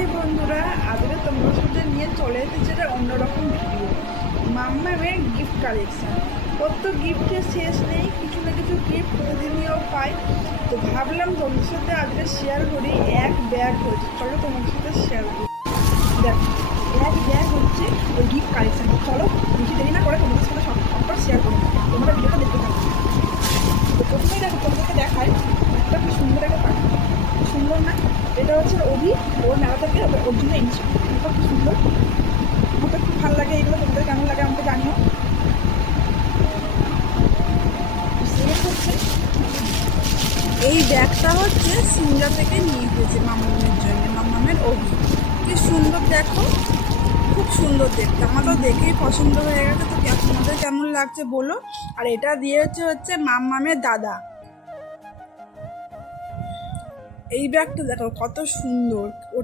High বন্ধুরা, আজকে তোমাদের সাথে নিয়ে চলে এসেছে একটা অন্যরকম ভিডিও। মাম্মামের গিফট কালেকশন। ওর তো গিফটের শেষ নেই, কিছু না কিছু গিফট প্রতিদিনও পাই। তো ভাবলাম তোমাদের সাথে আজকে শেয়ার করি। এক ব্যাগ হয়েছে, চলো তোমাদের সাথে শেয়ার করি। দেখো, এক ব্যাগ হচ্ছে ওই গিফট কালেকশন। চলো বেশি দেরি না করে তোমাদের সাথে সবটা শেয়ার করি, তোমরা ভিডিওটা দেখতে থাকো। তো প্রথমেই দেখো, তোমাদেরকে দেখায় একটা কি সুন্দর একটা পাখি। সুন্দর না? এটা হচ্ছে অভি, ওর মেলা থেকে ওর জন্য এনেছি। এটা খুব সুন্দর, আমার তো খুব ভালো লাগে এগুলো। তোমাদের কেমন লাগে আমাকে জানিও। হচ্ছে এই ব্যাগটা হচ্ছে সিমলা থেকে নিয়ে এসেছে মামামের জন্য, মামামের অভি। কি সুন্দর দেখো, খুব সুন্দর দেখতে, আমার তো দেখেই পছন্দ হয়ে গেছে। তো তোমাদের কেমন লাগছে বলো। আর এটা দিয়েছে হচ্ছে মামামের দাদা। এই ব্যাগটা দেখো কত সুন্দর।